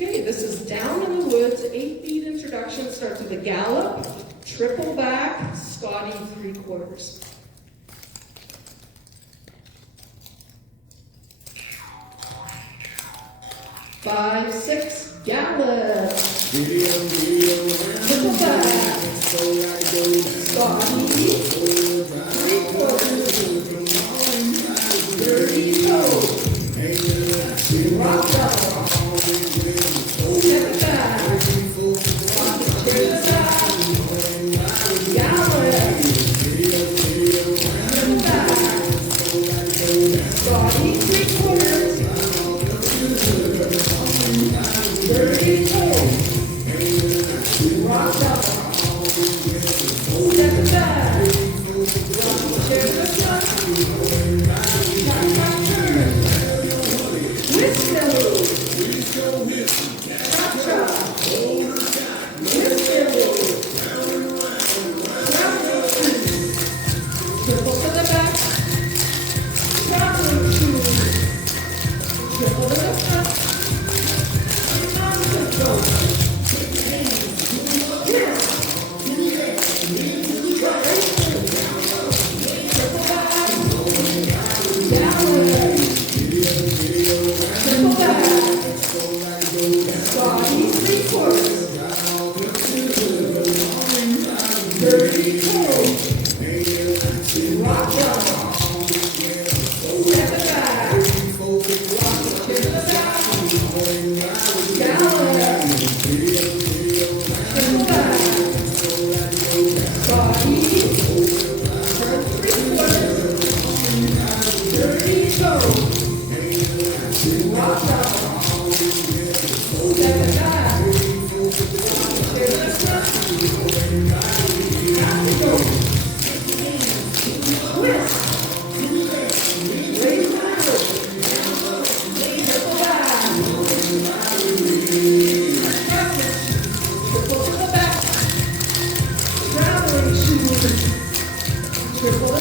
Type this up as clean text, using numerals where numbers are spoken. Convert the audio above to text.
Okay, this is Down in the Woods, 8-beat introduction. Starts with a gallop, triple back, Scotty 3/4. 5, 6, gallop. Triple back. Scotty 3/4. Dirty toe. Rock double. Step it back. Rock it, chair to the back. Gallop. Triple back. Scotty 3/4. Dirty toe. Rock double. Step it back. Rock the chair to the front. Turn. Whistle. Cha-cha. Whistle. Traveling shoes. Triple to the back. Traveling shoes. Triple to the front. Non-control. Yes. Triple back. Gallop. Triple back. Scotty 3/4. Dirty toe. Rock double. Step it back. Rock the chair to the back. Gallop. Triple back. Scotty. Turn 3/4. Dirty toe. Rock double. Step it back. Chair to the front. Tactical. Twist. Raise lateral. Triple back. Triple to the back. Traveling shoes. Triple